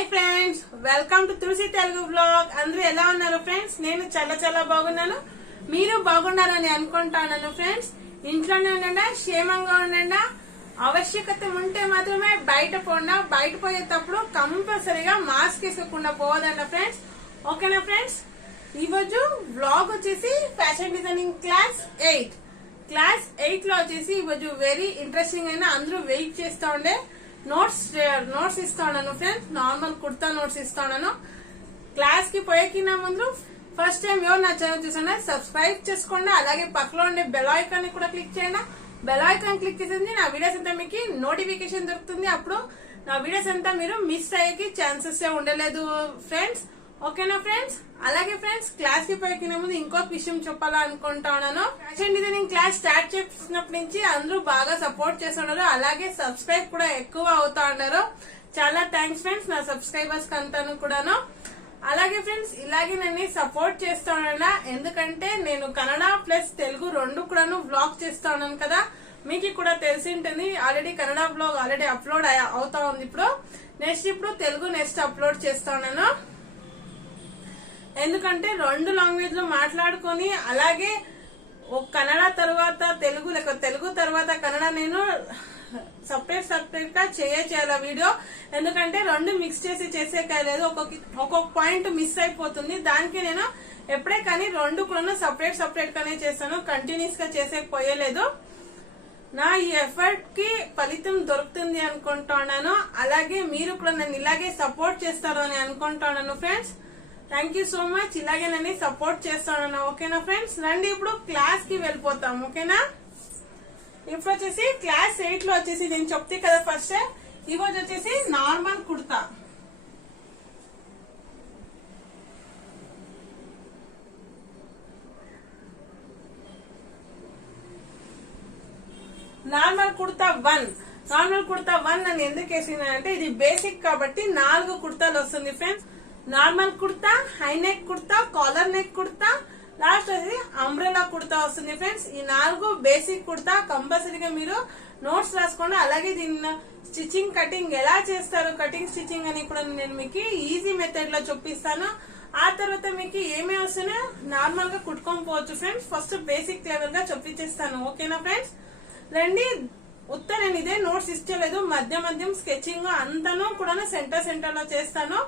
Hi friends, welcome to Tulasi Telugu blog. అందరూ ఎలా ఉన్నారు ఫ్రెండ్స్? నేను చాలా బాగున్నాను. మీరు బాగున్నారని అనుకుంటాను ఫ్రెండ్స్. ఇంట్లోనే ఉండండి, క్షేమంగా ఉండండి. ఆవశ్యకత ఉంటే మాత్రమే బయట పోండా. బయట పోయేటప్పుడు కంపల్సరీగా మాస్క్ వేసుకోకుండా పోవదండి ఫ్రెండ్స్. ఓకేనా ఫ్రెండ్స్? ఈరోజు బ్లాగ్ వచ్చేసి ఫ్యాషన్ డిజైనింగ్ క్లాస్ 8 లో వచ్చేసి ఈరోజు వెరీ ఇంట్రెస్టింగ్ అయినా అందరూ వెయిట్ చేస్తా ఉండే నోట్స్ ఇస్తా ఉన్నాను ఫ్రెండ్స్. నార్మల్ కుర్తా నోట్స్ ఇస్తా ఉన్నాను. క్లాస్ కి పోయేకినా ముందు ఫస్ట్ టైం ఎవరు నా ఛానల్ చూసారా సబ్స్క్రైబ్ చేసుకోండి. అలాగే పక్కలో ఉండే బెల్ ఐకాన్ ని కూడా క్లిక్ చేయండి. బెల్ ఐకాన్ క్లిక్ చేసింది నా వీడియోస్ అంతా మీకు నోటిఫికేషన్ దొరుకుతుంది. అప్పుడు నా వీడియోస్ అంతా మీరు మిస్ అయ్యేకి ఛాన్సెస్ ఉండలేదు ఫ్రెండ్స్. ఓకేనా ఫ్రెండ్స్? అలాగే ఫ్రెండ్స్, క్లాస్ కి పోయిన ముందు ఇంకొక విషయం చెప్పాలనుకుంటా ఉన్నాను. ఫ్యాషన్ డిజైనింగ్ క్లాస్ స్టార్ట్ చేసినప్పటి నుంచి అందరూ బాగా సపోర్ట్ చేస్తున్నారు. అలాగే సబ్స్క్రైబ్ కూడా ఎక్కువ అవుతా ఉన్నారు. చాలా థ్యాంక్స్ ఫ్రెండ్స్ నా సబ్స్క్రైబర్స్ అంతాను కూడాను. అలాగే ఫ్రెండ్స్, ఇలాగే నన్ను సపోర్ట్ చేస్తా ఉన్నా. ఎందుకంటే నేను కన్నడ ప్లస్ తెలుగు రెండు కూడాను వ్లాగ్ చేస్తా ఉన్నాను కదా. మీకు కూడా తెలిసి ఉంటుంది. Already Kannada blog already upload అవుతా ఉంది. ఇప్పుడు తెలుగు అప్లోడ్ చేస్తా ఉన్నాను. ఎందుకంటే రెండు లాంగ్వేజ్ లో మాట్లాడుకొని అలాగే కన్నడ తర్వాత తెలుగు లేక తెలుగు తర్వాత కన్నడ నేను సపరేట్ గా చేయాలి వీడియో. ఎందుకంటే రెండు మిక్స్ చేసే కాలేదు. ఒక్కొక్క పాయింట్ మిస్ అయిపోతుంది. దానికి నేను ఎప్పుడే కానీ రెండు కూడా సపరేట్ గానే చేస్తాను. కంటిన్యూస్ గా చేసేకపోయలేదు. నా ఈ ఎఫర్ట్ కి ఫలితం దొరుకుతుంది అనుకుంటున్నాను. అలాగే మీరు కూడా నన్ను ఇలాగే సపోర్ట్ చేస్తారు అని అనుకుంటున్నాను friends. Thank you so much. ఇలాగే నన్ను సపోర్ట్ చేస్తాను. ఓకేనా ఫ్రెండ్స్? రండి ఇప్పుడు క్లాస్ కి వెళ్ళిపోతాం. ఓకేనా? ఇప్పుడు వచ్చేసి క్లాస్ 8 లో వచ్చేసి నేను చెప్తే కదా ఫస్ట్ ఈరోజు వచ్చేసి నార్మల్ కుర్తా. నార్మల్ కుర్తా 1 నన్ను ఎందుకు వేసిన అంటే ఇది బేసిక్ కాబట్టి 4 కుర్తాలు వస్తుంది friends. Normal kurta, high neck kurta, collar neck kurta, last వచ్చి అంబ్రెలా కుర్తా వస్తుంది ఫ్రెండ్స్. ఈ 4 బేసిక్ కుర్తా కంపల్సరీగా మీరు నోట్స్ రాసుకోండి. అలాగే దీన్ని స్టిచ్చింగ్ కటింగ్ ఎలా చేస్తారు, కటింగ్ స్టిచ్చింగ్ అని కూడా నేను మీకు ఈజీ మెథడ్ లో చూపిస్తాను. ఆ తర్వాత మీకు ఏమేమి వస్తున్నాయో నార్మల్ గా కుట్టుకొని పోవచ్చు ఫ్రెండ్స్. ఫస్ట్ బేసిక్ లెవెల్ గా చూపించేస్తాను. ఓకేనా ఫ్రెండ్స్? రండి. నేను ఇదే నోట్స్ ఇచ్చలేదు. మధ్యం స్కెచింగ్ అంతాను కూడా సెంటర్ లో చేస్తాను.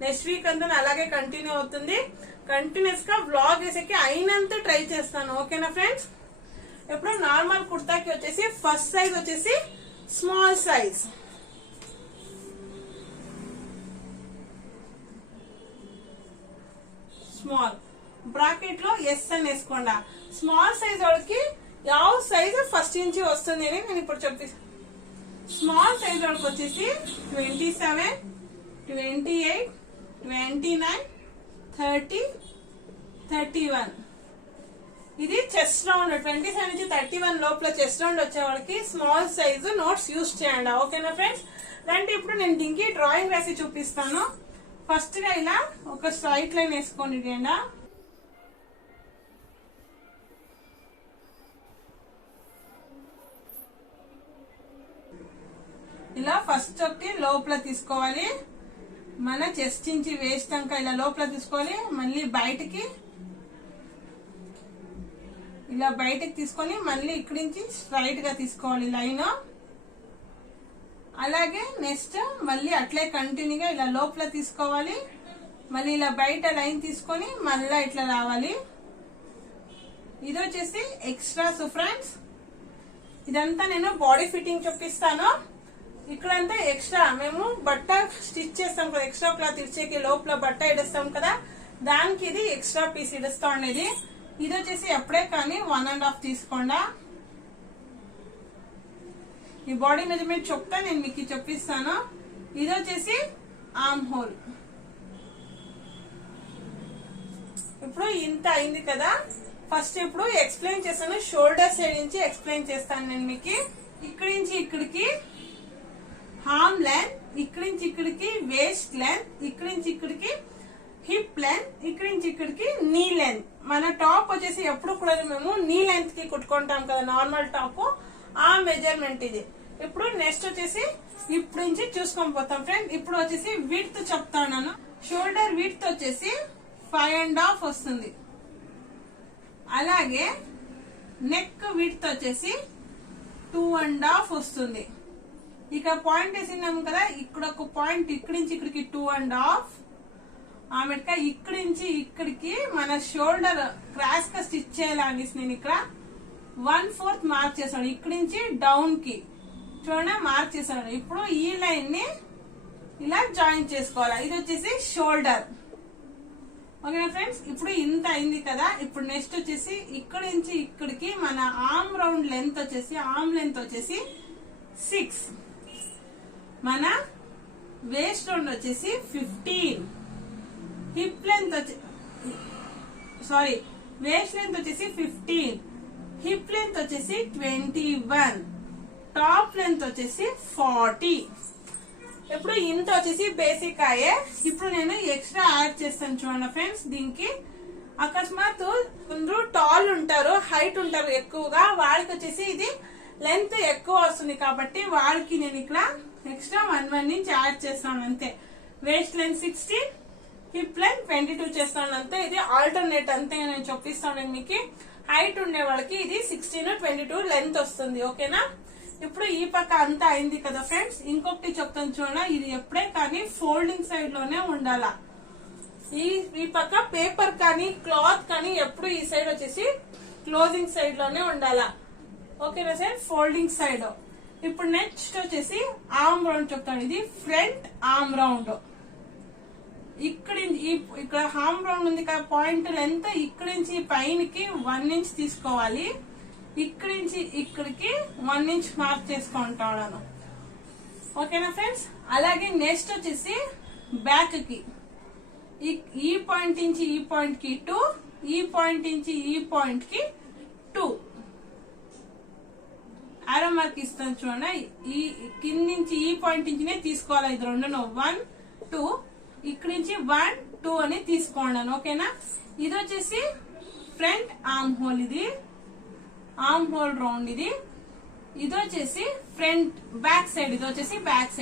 నెక్స్ట్ వీక్ అంతా అలాగే కంటిన్యూ అవుతుంది. కంటిన్యూస్ గా వ్లాగ్ వేసేకి అయినంత ట్రై చేస్తాను. ఓకేనా ఫ్రెండ్స్? ఇప్పుడు నార్మల్ కుర్తాకి వచ్చేసి ఫస్ట్ సైజ్ వచ్చేసి స్మాల్ సైజ్. స్మాల్ బ్రాకెట్ లో ఎస్ అని వేసుకోండి. స్మాల్ సైజ్ వాళ్ళకి ಯಾವ సైజ్ ఫస్ట్ నుంచి వస్తుంది అని నేను ఇప్పుడు చెప్పేసి స్మాల్ సైజ్ వాళ్ళకి వచ్చేసి 27, 28, 29, 30, 31. ఇది చెస్ట్ రౌండ్ 27 నుంచి 31 లోపల చెస్ట్ రౌండ్ వచ్చే వాళ్ళకి స్మాల్ సైజ్ నోట్స్ యూజ్ చేయండి. ఓకేనా ఫ్రెండ్స్? అంటే ఇప్పుడు నేను దీనికి డ్రాయింగ్ రాసి చూపిస్తాను. ఫస్ట్ గా ఇలా ఒక స్ట్రైట్ లైన్ వేసుకోండి. ఇలా ఫస్ట్ ఒకటి లోపల తీసుకోవాలి. మన చెస్ట్ నుంచి వేస్ట్ అంక ఇలా లోపల తీసుకోవాలి. మళ్ళీ ఇలా బయటకి తీసుకొని మళ్ళీ ఇక్కడి నుంచి స్ట్రైట్ గా తీసుకోవాలి లైన్. అలాగే నెక్స్ట్ మళ్ళీ అట్లే కంటిన్యూగా ఇలా లోపల తీసుకోవాలి. మళ్ళీ ఇలా బయట లైన్ తీసుకొని మళ్ళీ ఇట్లా రావాలి. ఇది వచ్చేసి ఎక్స్ట్రాస్ ఫ్రెండ్స్. ఇదంతా నేను బాడీ ఫిట్టింగ్ చూపిస్తాను. ఇక్కడంతా ఎక్స్ట్రా మేము బట్ట స్టిచ్ చేస్తాం కదా, ఎక్స్ట్రా క్లాత్ ఇచ్చేకి లోపల బట్ట ఇడేస్తాం కదా, దానికి ఇది ఎక్స్ట్రా పీస్ ఇడుస్తా ఉండేది. ఇది వచ్చేసి ఎప్పుడే కానీ 1.5 తీసుకోండా. ఈ బాడీ మెజర్మెంట్ చెప్తా నేను మీకు చూపిస్తాను. ఇది వచ్చేసి ఆర్మ్ హోల్. ఇప్పుడు ఇంత అయింది కదా. ఫస్ట్ ఇప్పుడు ఎక్స్ప్లెయిన్ చేస్తాను. షోల్డర్ సైడ్ నుంచి ఎక్స్ప్లెయిన్ చేస్తాను నేను మీకు. ఇక్కడి నుంచి ఇక్కడికి హార్మ్ లెంత్, ఇక్కడి నుంచి ఇక్కడికి వేస్ట్ లెంత్, ఇక్కడి నుంచి ఇక్కడికి హిప్ లెంత్, ఇక్కడి నుంచి ఇక్కడికి నీ లెంత్. మన టాప్ వచ్చేసి ఎప్పుడు కూడా మేము నీ లెంత్ కి కుట్టుకుంటాం కదా నార్మల్ టాప్, ఆ మెజర్మెంట్ ఇది. ఇప్పుడు నెక్స్ట్ వచ్చేసి ఇప్పుడు నుంచి చూసుకొని పోతాం ఫ్రెండ్. ఇప్పుడు వచ్చేసి విడ్త్ చెప్తాను. షోల్డర్ విడ్త్ వచ్చేసి 5.5 వస్తుంది. అలాగే నెక్ విడ్త్ వచ్చేసి 2.5 వస్తుంది. ఇక పాయింట్ వేసినాం కదా, ఇక్కడ ఒక పాయింట్ ఇక్కడి నుంచి ఇక్కడికి 2.5, ఆమెక ఇక్కడి నుంచి ఇక్కడికి మన షోల్డర్ క్రాస్ గా స్టిచ్ చేయాలని నేను ఇక్కడ 1/4 మార్క్ చేశాను. ఇక్కడి నుంచి డౌన్ కి చూడండి మార్క్ చేశాను. ఇప్పుడు ఈ లైన్ ని ఇలా జాయిన్ చేసుకోవాలి. ఇది వచ్చేసి షోల్డర్. ఓకేనా ఫ్రెండ్స్, ఇప్పుడు ఇంత అయింది కదా. ఇప్పుడు నెక్స్ట్ వచ్చేసి ఇక్కడి నుంచి ఇక్కడికి మన ఆర్మ్ రౌండ్ లెంత్ వచ్చేసి 6, మన వేస్ట్ రౌండ్ వచ్చేసి 15, హిప్ లెంత్ వేస్ట్ లెంత్ వచ్చేసి 15, హిప్ లెంత్ వచ్చేసి 21, టాప్ లెంత్ వచ్చేసి 40. ఇప్పుడు ఇంత వచ్చేసి బేసిక్ అయ్యే. ఇప్పుడు నేను ఎక్స్ట్రా యాడ్ చేస్తాను చూడండి ఫ్రెండ్స్. దీనికి అకస్మాత్ కొందరు టాల్ ఉంటారు, హైట్ ఉంటారు ఎక్కువగా, వాళ్ళకి వచ్చేసి ఇది లెంత్ ఎక్కువ వస్తుంది కాబట్టి వాళ్ళకి నేను ఇక్కడ ఎక్స్ట్రా 1 ఇంచ్ యాడ్ చేస్తాను అంతే. వేస్ట్ లెంత్ 16, హిప్ లెంత్ 22 చేస్తాను అంతే. ఇది ఆల్టర్నేట్ అంతే నేను చూపిస్తాను మీకు. హైట్ ఉండే వాళ్ళకి ఇది 16, 22 లెంత్ వస్తుంది. ఓకేనా, ఇప్పుడు ఈ పక్క అంతా అయింది కదా ఫ్రెండ్స్. ఇంకొకటి చెప్తాను చూడండి, ఇది ఎప్పుడే కానీ ఫోల్డింగ్ సైడ్ లోనే ఉండాలా. ఈ పక్క పేపర్ కానీ క్లాత్ కానీ ఎప్పుడు ఈ సైడ్ వచ్చేసి క్లోజింగ్ సైడ్ లోనే ఉండాలా. ఓకేనా సార్, ఫోల్డింగ్ సైడ్. ఇప్పుడు నెక్స్ట్ వచ్చేసి ఆర్మ్ రౌండ్ చెప్తాను. ఇది ఫ్రంట్ ఆర్మ్ రౌండ్. ఇక్కడ ఆర్మ్ రౌండ్ ఉంది కదా, పాయింట్ లెంత్ ఇక్కడి నుంచి పైనకి 1 ఇంచ్ తీసుకోవాలి. ఇక్కడి నుంచి ఇక్కడికి 1 ఇంచ్ మార్క్ చేసుకుంటాను. ఓకేనా ఫ్రెండ్స్, అలాగే నెక్స్ట్ వచ్చేసి బ్యాక్ కి ఈ పాయింట్ నుంచి ఈ పాయింట్ కి 2, ఈ పాయింట్ నుంచి ఈ పాయింట్ కి 2 ఆరో మార్క్ ఇస్తాను చూడండి. ఈ కింద నుంచి ఈ పాయింట్ నుంచినే తీసుకోవాలి. ఇది రెండు 1, 2, ఇక్కడి నుంచి 1, 2 అని తీసుకోండి. ఓకేనా, ఇది వచ్చేసి ఫ్రంట్ ఆర్మ్ హోల్, ఇది ఆర్మ్ హోల్ రౌండ్. ఇది వచ్చేసి ఫ్రంట్ బ్యాక్ సైడ్. ఇది వచ్చేసి బ్యాక్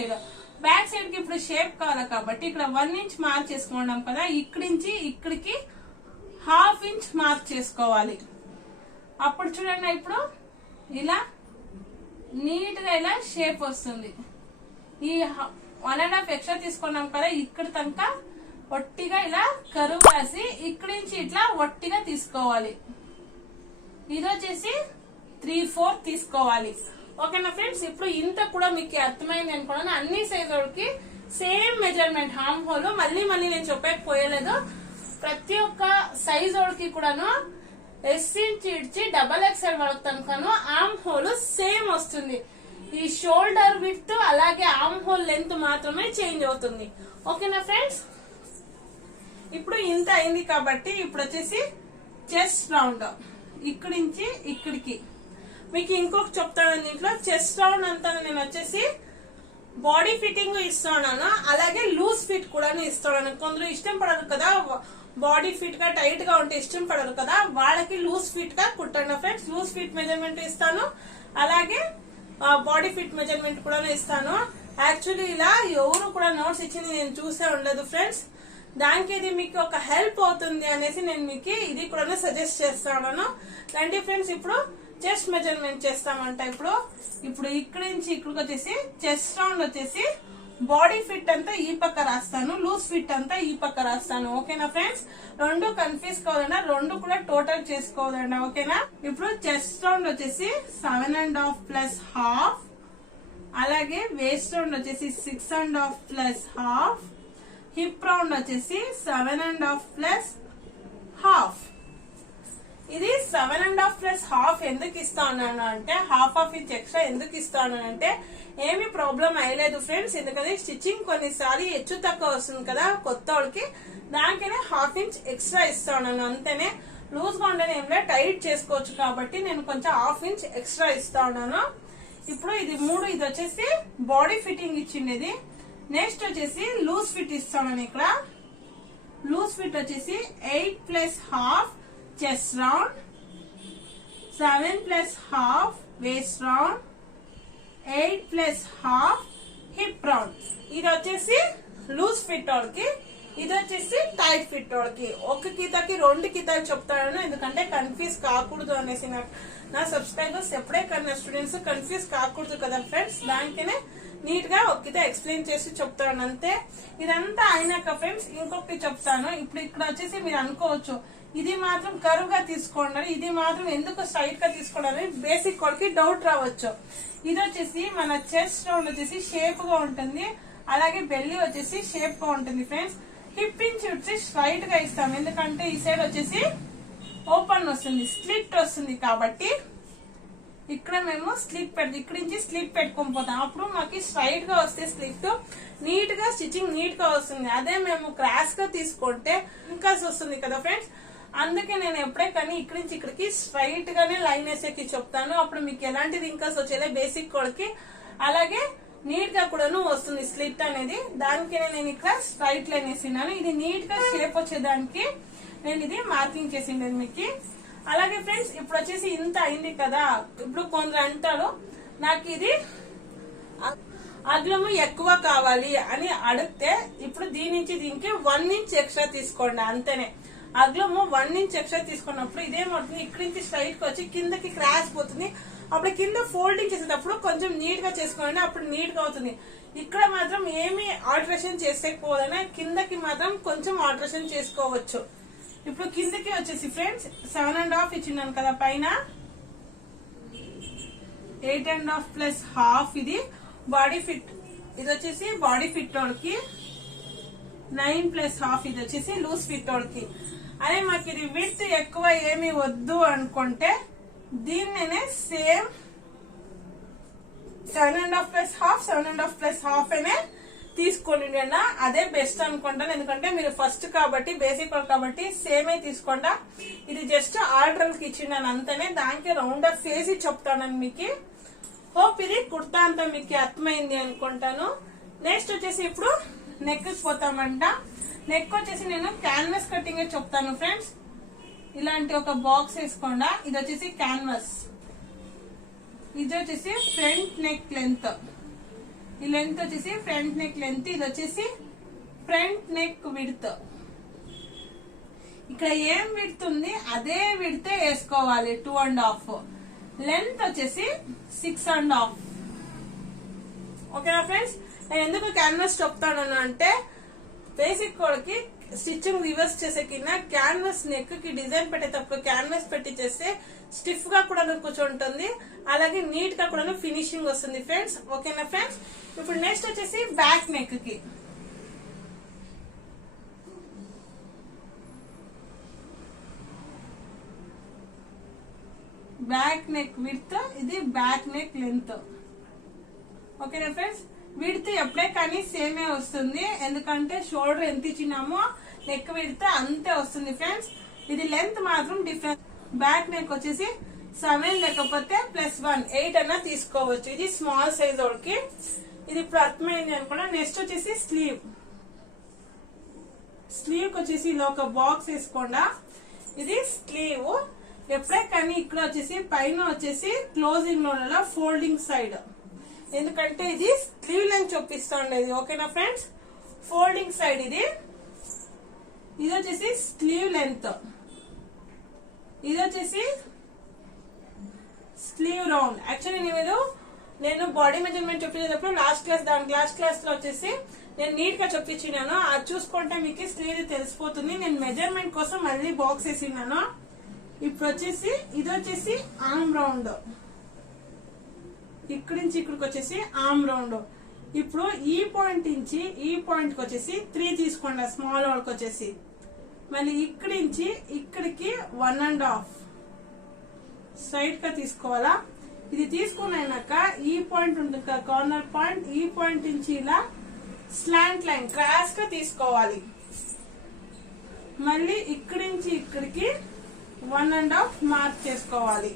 సైడ్ కి ఇప్పుడు షేప్ కావాలి కాబట్టి ఇక్కడ 1 ఇంచ్ మార్క్ చేసుకున్నాం కదా. ఇక్కడి నుంచి ఇక్కడికి 1/2 ఇంచ్ మార్క్ చేసుకోవాలి. అప్పుడు చూడండి, ఇప్పుడు ఇలా నీట్ గా ఇలా షేప్ వస్తుంది. ఈ 1.5 ఎక్స్ట్రా తీసుకున్నాం కదా, ఇక్కడ తనక ఒట్టిగా ఇలా కరువు రాసి ఇక్కడి నుంచి ఇట్లా ఒట్టిగా తీసుకోవాలి. ఇది వచ్చేసి 3/4 తీసుకోవాలి. ఓకేనా ఫ్రెండ్స్, ఇప్పుడు ఇంత కూడా మీకు అర్థమైంది అనుకున్నాను. అన్ని సైజులకి సేమ్ మెజర్మెంట్ ఆర్మ్ హోల్. మళ్ళీ నేను చెప్పకపోయలేదు. ప్రతి ఒక్క సైజులకి కూడాను S ఇంచ్ ఇడ్చి XXL వాడుతాను. ఆర్మ్ హోల్ సేమ్ వస్తుంది. ఈ షోల్డర్ విడ్త్ అలాగే ఆర్మ్ హోల్ లెంత్ మాత్రమే చేంజ్ అవుతుంది. ఓకేనా ఫ్రెండ్స్, ఇప్పుడు ఇంత అయింది కాబట్టి ఇప్పుడు వచ్చేసి చెస్ట్ రౌండ్. ఇక్కడి నుంచి ఇక్కడికి మీకు ఇంకొక చెప్తాను. దీంట్లో చెస్ట్ రౌండ్ అంతా నేను వచ్చేసి బాడీ ఫిట్టింగ్ ఇస్తున్నాను, అలాగే లూజ్ ఫిట్ కూడా ఇస్తున్నాను. కొందరు ఇష్టం పడరు కదా, బాడీ ఫిట్ గా టైట్ గా ఉంటే ఇష్టం పడరు కదా, వాళ్ళకి లూజ్ ఫిట్ గా కుట్టండి ఫ్రెండ్స్. లూజ్ ఫిట్ మెజర్మెంట్ ఇస్తాను, అలాగే బాడీ ఫిట్ మెజర్మెంట్ కూడా ఇస్తాను. యాక్చువల్లీ ఇలా ఎవరు కూడా నోట్స్ ఇచ్చింది నేను చూసే ఉండదు ఫ్రెండ్స్. దానికి ఇది మీకు ఒక హెల్ప్ అవుతుంది అనేసి నేను మీకు ఇది కూడా సజెస్ట్ చేస్తాను. రండి ఫ్రెండ్స్, ఇప్పుడు చెస్ట్ మెజర్మెంట్ చేస్తామంట. ఇప్పుడు ఇక్కడి నుంచి ఇక్కడికి వచ్చేసి చెస్ట్ రౌండ్ వచ్చేసి బాడీ ఫిట్ అంతా ఈ పక్క రాస్తాను, లూజ్ ఫిట్ అంతా ఈ పక్క రాస్తాను. ఓకేనా ఫ్రెండ్స్, రెండు కన్ఫ్యూజ్ కావద్దండి, రెండు కూడా టోటల్ చేసుకోవద్దండి. ఓకేనా, ఇప్పుడు చెస్ట్ రౌండ్ వచ్చేసి 7.5 ప్లస్ హాఫ్, అలాగే వేస్ట్ రౌండ్ వచ్చేసి 6.5 ప్లస్ హాఫ్, హిప్ రౌండ్ వచ్చేసి 7.5 ప్లస్ హాఫ్. ఇది 7.5 ప్లస్ హాఫ్ ఎందుకు ఇస్తాను అంటే, హాఫ్ ఇంచ్ ఎక్స్ట్రా ఎందుకు ఇస్తాను అంటే ఏమి ప్రాబ్లం అయ్యలేదు ఫ్రెండ్స్. ఎందుకంటే స్టిచ్చింగ్ కొన్నిసార్లు హెచ్చు తక్కువ వస్తుంది కదా కొత్త వాళ్ళకి, దానికనే 1/2 ఇంచ్ ఎక్స్ట్రా ఇస్తాను అంతేనే. లూజ్ గా ఉండేది ఏం లేదు, టైట్ చేసుకోవచ్చు కాబట్టి నేను కొంచెం 1/2 ఇంచ్ ఎక్స్ట్రా ఇస్తా ఉన్నాను. ఇప్పుడు ఇది 3, ఇది వచ్చేసి బాడీ ఫిట్టింగ్ ఇచ్చిండేది. నెక్స్ట్ వచ్చేసి లూజ్ ఫిట్ ఇస్తాను. ఇక్కడ లూజ్ ఫిట్ వచ్చేసి 8 plus half chest round, 7 plus half waist round, 8 plus half hip round. ఇది వచ్చేసి లూజ్ ఫిట్ వాళ్ళకి, ఇది వచ్చేసి టైట్ ఫిట్ వాళ్ళకి. ఒక గీతకి 2 గీతాలు చెప్తాను, ఎందుకంటే కన్ఫ్యూజ్ కాకూడదు అనేసి. నా సబ్స్క్రైబర్స్ ఎప్పుడైనా స్టూడెంట్స్ కన్ఫ్యూజ్ కాకూడదు కదా ఫ్రెండ్స్, దానికనే నీట్ గా ఒక గీత ఎక్స్ప్లెయిన్ చేసి చెప్తాను అంతే. ఇదంతా అయినాక ఫ్రెండ్స్ ఇంకొకటి చెప్తాను. ఇప్పుడు ఇక్కడ వచ్చేసి మీరు అనుకోవచ్చు ఇది మాత్రం కరువుగా తీసుకోండి, ఇది మాత్రం ఎందుకు స్ట్రైట్ గా తీసుకోండి, బేసిక్ వాళ్ళకి డౌట్ రావచ్చు. ఇది వచ్చేసి మన చెస్ట్ రౌండ్ వచ్చేసి షేప్ గా ఉంటుంది, అలాగే బెల్లి వచ్చేసి షేప్ గా ఉంటుంది ఫ్రెండ్స్. హిప్ ఇంచ్ వచ్చి స్ట్రైట్ గా ఇస్తాం, ఎందుకంటే ఈ సైడ్ వచ్చేసి ఓపెన్ వస్తుంది, స్లిట్ వస్తుంది కాబట్టి ఇక్కడ మేము స్లిట్ ఇక్కడ నుంచి స్లిట్ పెట్టుకొని పోతాం. అప్పుడు మాకు స్ట్రైట్ గా వస్తే స్లిట్ నీట్ గా స్టిచ్చింగ్ నీట్ గా వస్తుంది. అదే మేము క్రాస్ గా తీసుకుంటే ఇంకా వస్తుంది కదా ఫ్రెండ్స్. అందుకే నేను ఎప్పుడే కానీ ఇక్కడి నుంచి ఇక్కడికి స్ట్రైట్ గానే లైన్ వేసేకి చెప్తాను. అప్పుడు మీకు ఎలాంటి రింకల్స్ వచ్చేదే బేసిక్ కోడ్కి, అలాగే నీట్ గా కూడాను వస్తుంది స్లిట్ అనేది. దానికి నేను ఇక్కడ స్ట్రైట్ లైన్ వేసినాను. ఇది నీట్ గా షేప్ వచ్చేదానికి నేను ఇది మార్కింగ్ చేసిండేది మీకు. అలాగే ఫ్రెండ్స్ ఇప్పుడు వచ్చేసి ఇంత అయింది కదా, ఇప్పుడు కొందరు అంటారు నాకు ఇది అగ్లము ఎక్కువ కావాలి అని అడిగితే, ఇప్పుడు దీని నుంచి దీనికి 1 ఇంచ్ ఎక్స్ట్రా తీసుకోండి అంతేనే. అగ్లము 1 ఇంచ్ ఎక్స్ట్రా తీసుకున్నప్పుడు ఇదేమవుతుంది, ఇక్కడి నుంచి స్ట్రైట్ కి వచ్చి కిందకి క్రాష్ పోతుంది. అప్పుడు కింద ఫోల్డింగ్ చేసేటప్పుడు కొంచెం నీట్ గా చేసుకోండి, అప్పుడు నీట్ గా అవుతుంది. ఇక్కడ మాత్రం ఏమి ఆల్టరేషన్ చేసేకపోదనే, కిందకి మాత్రం కొంచెం ఆల్టరేషన్ చేసుకోవచ్చు. ఇప్పుడు కిందకి వచ్చేసి ఫ్రెండ్స్ 7.5 ఇచ్చినాను కదా పైన, 8.5 ప్లస్ హాఫ్ ఇది బాడీ ఫిట్. ఇది వచ్చేసి బాడీ ఫిట్ వాళ్ళకి 9 ప్లస్ హాఫ్, ఇది వచ్చేసి లూజ్ ఫిట్ వాళ్ళకి. అదే మాకు ఇది విడ్త్ ఎక్కువ ఏమి వద్దు అనుకుంటే దీన్నే same 7.5 plus half 7.5 plus half అనే తీసుకోండి అన్న, అదే బెస్ట్ అనుకుంటాను. ఎందుకంటే మీరు ఫస్ట్ కాబట్టి బేసిక్ కాబట్టి సేమే తీసుకోండా. ఇది జస్ట్ ఆర్డర్ కి ఇచ్చిండాను అంతనే, దానికి రౌండ్ ఆఫ్ ఫేసి చెప్తానని మీకు. హోప్ ఇది కుర్తా అంతా మీకు అర్థమైంది అనుకుంటాను. నెక్స్ట్ వచ్చేసి ఇప్పుడు నెక్ పోతామంట. నెక్ వచ్చేసి నేను క్యాన్వాస్ కటింగ్ చెప్తాను ఫ్రెండ్స్. ఇలాంటి ఒక బాక్స్ వేసుకోండా. ఇది వచ్చేసి క్యాన్వాస్, ఇది వచ్చేసి ఫ్రంట్ నెక్ లెంత్, ఈ లెంత్ వచ్చేసి ఫ్రంట్ నెక్ లెంత్, ఇది వచ్చేసి ఫ్రంట్ నెక్ విడ్త్. ఇక్కడ ఏం విడ్త్ ఉంది అదే విడ్త్ వేసుకోవాలి. 2.5 లెంత్ వచ్చేసి 6.5. ఓకేనా ఫ్రెండ్స్. నేను ఎందుకు క్యాన్వాస్ చెప్తాను అంటే, బేసిక్ కోడ్కి స్టిచ్చింగ్ రివర్స్ చేసే కింద క్యాన్వాస్ నెక్ కి డిజైన్ పెట్టేటప్పుడు క్యాన్వాస్ పెట్టి చేస్తే స్టిఫ్ గా కూడా కూర్చుంటుంది, అలాగే నీట్ గా కూడా ఫినిషింగ్ వస్తుంది ఫ్రెండ్స్. ఓకేనా ఫ్రెండ్స్. ఇప్పుడు నెక్స్ట్ వచ్చేసి బ్యాక్ నెక్ కి బ్యాక్ నెక్ విడ్త్, ఇది బ్యాక్ నెక్ లెంత్. ఓకేనా ఫ్రెండ్స్. విడ్త్ ఎప్పుడే కానీ సేమే వస్తుంది, ఎందుకంటే షోల్డర్ ఎంత ఇచ్చినామో నెక్ విడ్త్ అంతే వస్తుంది ఫ్రెండ్స్. ఇది లెంత్ మాత్రం డిఫరెన్స్. బ్యాక్ నెక్ వచ్చేసి 7 లేకపోతే +1 8 అన్నా తీసుకోవచ్చు. ఇది స్మాల్ సైజ్ వాళ్ళకి. ఇది ఇప్పుడు అర్థమైంది అనుకున్నా. నెక్స్ట్ వచ్చేసి స్లీవ్. స్లీవ్ వచ్చేసి ఇలా ఒక బాక్స్ వేసుకోండా. ఇది స్లీవ్. ఎప్పుడే కానీ ఇక్కడ వచ్చేసి పైన వచ్చేసి క్లోజింగ్ లో ఫోల్డింగ్ సైడ్, ఎందుకంటే ఇది స్లీవ్ లెంత్ చూపిస్తా ఉండేది. ఓకేనా ఫ్రెండ్స్. ఫోల్డింగ్ సైడ్ ఇది వచ్చేసి స్లీవ్ లెంత్, ఇది వచ్చేసి స్లీవ్ రౌండ్. యాక్చువల్లీ నేను బాడీ మెజర్మెంట్ చూపించేటప్పుడు లాస్ట్ క్లాస్ లో వచ్చేసి నేను నీట్ గా చూపించినాను, అది చూసుకుంటే మీకు స్లీవ్ తెలిసిపోతుంది. నేను మెజర్మెంట్ కోసం మళ్ళీ బాక్స్ వేసినాను. ఇప్పుడు వచ్చేసి ఇది వచ్చేసి ఆర్మ్ రౌండ్, ఇక్కడి నుంచి ఇక్కడికి వచ్చేసి ఆర్మ్ రౌండ్. ఇప్పుడు ఈ పాయింట్ నుంచి ఈ పాయింట్ కి వచ్చేసి 3 తీసుకోండి స్మాల్ వాళ్ళకి వచ్చేసి. మళ్ళీ ఇక్కడి నుంచి ఇక్కడికి 1.5 స్ట్రైట్ గా తీసుకోవాలా. ఇది తీసుకున్నాక ఈ పాయింట్ ఉంటుంది కదా కార్నర్ పాయింట్, ఈ పాయింట్ నుంచి ఇలా స్లాంట్ లైన్ క్రాస్ గా తీసుకోవాలి. మళ్ళీ ఇక్కడి నుంచి ఇక్కడికి 1.5 మార్క్ చేసుకోవాలి.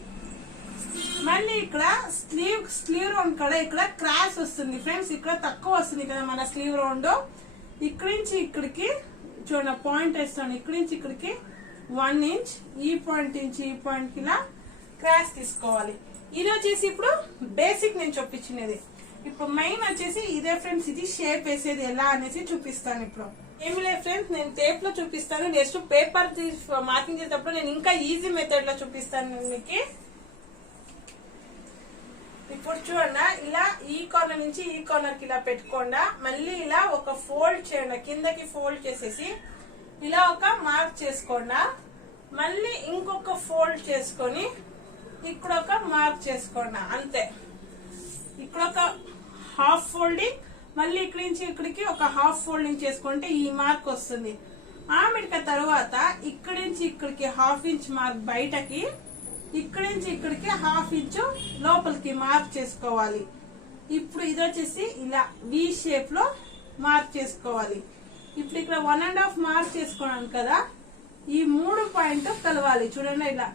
మళ్ళీ ఇక్కడ స్లీవ్ రౌండ్ కూడా ఇక్కడ క్రాస్ వస్తుంది ఫ్రెండ్స్, ఇక్కడ తక్కువ వస్తుంది కదా మన స్లీవ్ రౌండ్. ఇక్కడి నుంచి ఇక్కడికి చూడండి పాయింట్ వేస్తాను, ఇక్కడి నుంచి ఇక్కడికి 1 ఇంచ్, ఈ పాయింట్ నుంచి ఈ పాయింట్ కి ఇలా క్రాస్ తీసుకోవాలి. ఇది వచ్చేసి ఇప్పుడు బేసిక్ నేను చూపించినది. ఇప్పుడు మెయిన్ వచ్చేసి ఇదే ఫ్రెండ్స్, ఇది షేప్ వేసేది ఎలా అనేసి చూపిస్తాను. ఇప్పుడు ఏమి లేదు ఫ్రెండ్స్, నేను టేప్ లో చూపిస్తాను. నెక్స్ట్ పేపర్ మార్కింగ్ చేసేటప్పుడు నేను ఇంకా ఈజీ మెథడ్ లో చూపిస్తాను మీకు. ఇప్పుడు చూడండి, ఇలా ఈ కార్నర్ నుంచి ఈ కార్నర్ కి ఇలా పెట్టుకోండా, మళ్ళీ ఇలా ఒక ఫోల్డ్ చేయండి, కిందకి ఫోల్డ్ చేసేసి ఇలా ఒక మార్క్ చేసుకోండా, మళ్ళీ ఇంకొక ఫోల్డ్ చేసుకొని ఇక్కడ ఒక మార్క్ చేసుకోండి. అంతే. ఇక్కడ ఒక హాఫ్ ఫోల్డింగ్, మళ్ళీ ఇక్కడి నుంచి ఇక్కడికి ఒక హాఫ్ ఫోల్డింగ్ చేసుకుంటే ఈ మార్క్ వస్తుంది. ఆమెడిక తర్వాత ఇక్కడి నుంచి ఇక్కడికి హాఫ్ ఇంచ్ మార్క్ బయటకి, ఇక్కడి నుంచి ఇక్కడికి హాఫ్ ఇంచు లోపలికి మార్క్ చేసుకోవాలి. ఇప్పుడు ఇది వచ్చేసి ఇలా వి షేప్ లో మార్క్ చేసుకోవాలి. ఇప్పుడు ఇక్కడ 1.5 మార్క్ చేసుకున్నాను కదా, ఈ 3 పాయింట్ కలవాలి. చూడండి ఇలా,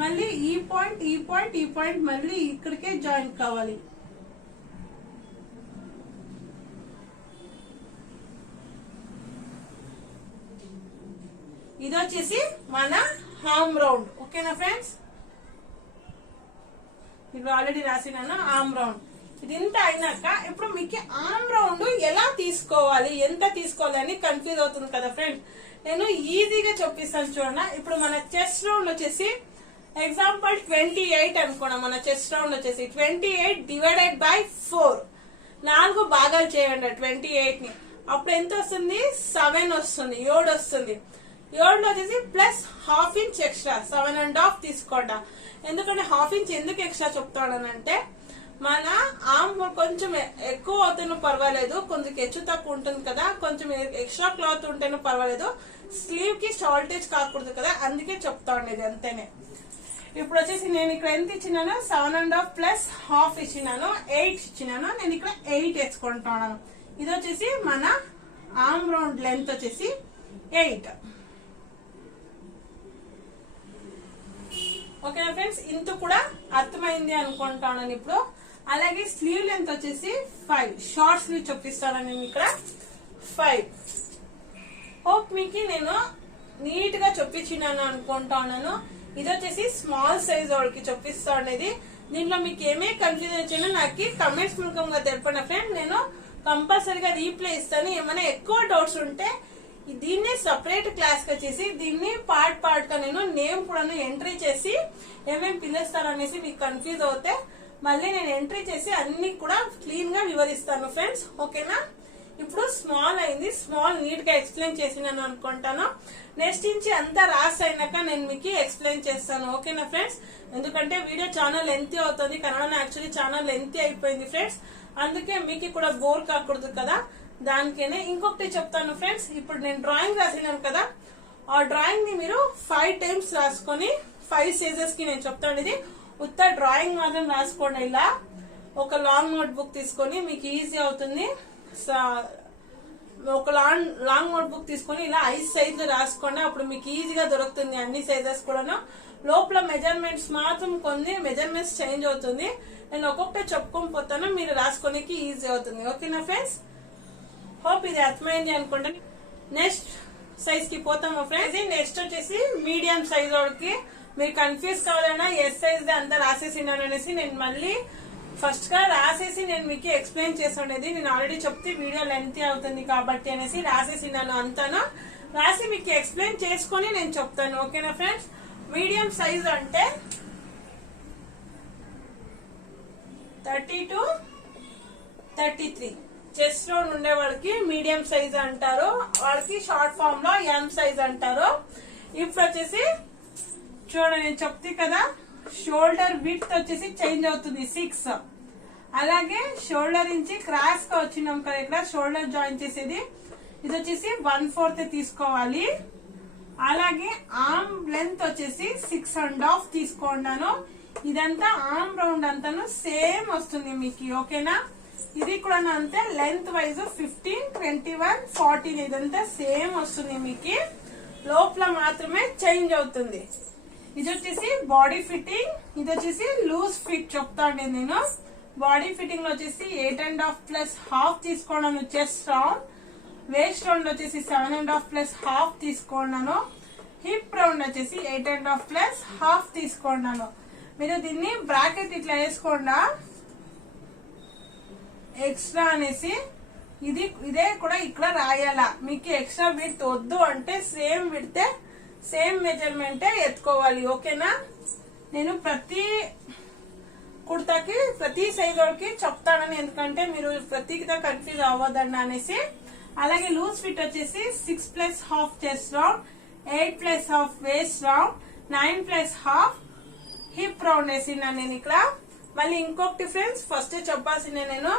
మళ్ళీ ఈ పాయింట్ ఈ పాయింట్ ఈ పాయింట్ మళ్ళీ ఇక్కడికే జాయిన్ కావాలి. ఇది వచ్చేసి మన ఆర్మ్ రౌండ్. ఓకేనా ఫ్రెండ్స్, ఇప్పుడు ఆల్రెడీ రాసినాను ఆర్మ్ రౌండ్. ఇది ఇంత అయినాక ఇప్పుడు మీకు ఆర్మ్ రౌండ్ ఎలా తీసుకోవాలి, ఎంత తీసుకోవాలి అని కన్ఫ్యూజ్ అవుతుంది కదా ఫ్రెండ్స్. నేను ఈజీగా చూపిస్తాను చూడండి. ఇప్పుడు మన చెస్ట్ రౌండ్ వచ్చేసి ఎగ్జాంపుల్ 28 అనుకోండి. మన చెస్ట్ రౌండ్ వచ్చేసి 28 డివైడెడ్ బై 4, 4 భాగాలు చేయండి 28 ని. అప్పుడు ఎంత వస్తుంది? 7 వస్తుంది, 7 వస్తుంది. 7 వచ్చేసి ప్లస్ హాఫ్ ఇంచ్ ఎక్స్ట్రా 7.5 తీసుకోండి. ఎందుకంటే హాఫ్ ఇంచ్ ఎందుకు ఎక్స్ట్రా చెప్తాడనంటే, మన ఆర్మ్ కొంచెం ఎక్కువ అవుతేనూ పర్వాలేదు, కొంచెం హెచ్చు తక్కువ ఉంటుంది కదా, కొంచెం ఎక్స్ట్రా క్లాత్ ఉంటేనూ పర్వాలేదు, స్లీవ్ కి షార్టేజ్ కాకూడదు కదా, అందుకే చెప్తా ఉండేది. అంతేనే. ఇప్పుడు వచ్చేసి నేను ఇక్కడ ఎంత ఇచ్చినాను? 7.5 ప్లస్ హాఫ్ ఇచ్చినాను, 8 ఇచ్చినాను. నేను ఇక్కడ 8 వేసుకుంటున్నాను. ఇది వచ్చేసి మన ఆర్మ్ రౌండ్ లెంత్ వచ్చేసి 8. ఓకేనా ఫ్రెండ్స్, ఇంత కూడా అర్థమైంది అనుకుంటాను. ఇప్పుడు అలాగే స్లీవ్ లెంత్ వచ్చేసి 5, షార్ట్ స్లీవ్ చూపిస్తాను నేను ఇక్కడ 5. హోప్ మీకు నేను నీట్ గా చూపించినాను అనుకుంటాను. ఇది వచ్చేసి స్మాల్ సైజ్ వాళ్ళకి చూపిస్తా ఉండేది. దీంట్లో మీకు ఏమే కన్ఫ్యూజన్ వచ్చినా నాకు కమెంట్స్ మూలకంగా తెలపండి ఫ్రెండ్, నేను కంపల్సరీగా రీప్లై ఇస్తాను. ఏమైనా ఎక్కువ డౌట్స్ ఉంటే దీన్ని సపరేట్ క్లాస్ గా చేసి దీన్ని పార్ట్ గా నేను నేమ్ కూడా ఎంట్రీ చేసి ఏమేమి పిలుస్తాను అనేసి మీకు కన్ఫ్యూజ్ అవుతే మళ్ళీ నేను ఎంట్రీ చేసి అన్ని కూడా క్లీన్ గా వివరిస్తాను ఫ్రెండ్స్. ఓకేనా, ఇప్పుడు స్మాల్ అయింది, స్మాల్ నీట్ గా ఎక్స్ప్లెయిన్ చేసినాను అనుకుంటాను. నెక్స్ట్ నుంచి అంతా రాసి అయినాక నేను మీకు ఎక్స్ప్లెయిన్ చేస్తాను. ఓకేనా ఫ్రెండ్స్, ఎందుకంటే వీడియో చాలా లెంతీ అవుతుంది. కన్నడ యాక్చువల్లీ చాలా లెంతీ అయిపోయింది ఫ్రెండ్స్, అందుకే మీకు కూడా బోర్ కాకూడదు కదా, దానికేనే. ఇంకొకటి చెప్తాను ఫ్రెండ్స్, ఇప్పుడు నేను డ్రాయింగ్ రాసినాను కదా, ఆ డ్రాయింగ్ ని మీరు 5 టైమ్స్ రాసుకొని 5 సైజెస్ కి నేను చెప్తాను. ఇది ఉత్త డ్రాయింగ్ మాత్రం రాసుకోండి. ఇలా ఒక లాంగ్ నోట్ బుక్ తీసుకొని మీకు ఈజీ అవుతుంది. ఒక లాంగ్ నోట్ బుక్ తీసుకొని ఇలా 5 సైజులు రాసుకోండి, అప్పుడు మీకు ఈజీగా దొరుకుతుంది అన్ని సైజెస్ కూడాను. లోపల మెజర్మెంట్స్ మాత్రం కొన్ని మెజర్మెంట్స్ చేంజ్ అవుతుంది. నేను ఒక్కొక్కటి చెప్పుకొని పోతాను, మీరు రాసుకోనికి ఈజీ అవుతుంది. ఓకేనా ఫ్రెండ్స్, హోప్ ఇది అర్థమైంది అనుకుంటాను. నెక్స్ట్ సైజ్ కి పోతాము ఫ్రెండ్స్. నెక్స్ట్ వచ్చేసి మీడియం సైజ్ వాడికి మీరు కన్ఫ్యూజ్ కావాలన్నా ఎస్ సైజ్ అంతా రాసేసినాను అనేసి నేను మళ్ళీ ఫస్ట్ గా రాసేసి నేను మీకు ఎక్స్ప్లెయిన్ చేస్తుండేది. నేను ఆల్రెడీ చెప్తే వీడియో లెంతీ అవుతుంది కాబట్టి అనేసి రాసేసినాను. అంతాను రాసి మీకు ఎక్స్ప్లెయిన్ చేసుకొని నేను చెప్తాను. ఓకేనా ఫ్రెండ్స్, మీడియం సైజ్ అంటే 30 to 33 చెస్ట్ రౌండ్ ఉండే వాళ్ళకి మీడియం సైజ్ అంటారు, వాళ్ళకి షార్ట్ ఫామ్ లో ఎం సైజ్ అంటారు. ఇప్పుడు వచ్చేసి చూడండి, నేను చెప్తే కదా, షోల్డర్ విడ్త్ వచ్చేసి చేంజ్ అవుతుంది 6. అలాగే షోల్డర్ నుంచి క్రాస్ గా వచ్చినాం కదా, ఇక్కడ షోల్డర్ జాయిన్ చేసేది ఇది వచ్చేసి 1/4 తీసుకోవాలి. అలాగే ఆర్మ్ లెంత్ వచ్చేసి 6.5 తీసుకున్నాను. ఇదంతా ఆర్మ్ రౌండ్ అంతాను సేమ్ వస్తుంది మీకు. ఓకేనా, ఇది కూడా అంతే, లెంత్ వైజ్ 15, 21, 14 ఇదంతా సేమ్ వస్తుంది మీకు. లోపల మాత్రమే చేంజ్ అవుతుంది. ఇది వచ్చేసి బాడీ ఫిట్టింగ్, ఇది వచ్చేసి లూజ్ ఫిట్ చెప్తాండి నేను. బాడీ ఫిట్టింగ్ లో వచ్చేసి 8.5 ప్లస్ హాఫ్ తీసుకున్నాను చెస్ట్ రౌండ్. వేస్ట్ రౌండ్ వచ్చేసి 7.5 ప్లస్ హాఫ్ తీసుకున్నాను. హిప్ రౌండ్ వచ్చేసి 8.5 ప్లస్ హాఫ్ తీసుకున్నాను. మీరు దీన్ని బ్రాకెట్ ఇట్లా వేసుకోండా ఎక్స్ట్రా అనేసి ఇదే కూడా ఇక్కడ రాయాలా. మీకు ఎక్స్ట్రా విడ్త్ వద్దు అంటే సేమ్ విడ్తే సేమ్ మెజర్మెంటే ఎత్తుకోవాలి. ఓకేనా? నేను ప్రతి కుర్తాకి ప్రతి సైజ్ వాళ్ళకి చెప్తానని, ఎందుకంటే మీరు ప్రతికిదా కన్ఫ్యూజ్ అవ్వదండి అనేసి. అలాగే లూజ్ ఫిట్ వచ్చేసి 6 plus half chest round, 8 plus half waist round, 9 plus half hip round వేసినా నేను ఇక్కడ. మళ్ళీ ఇంకొకటి ఫ్రెండ్స్ ఫస్ట్ చెప్పాల్సిందే నేను,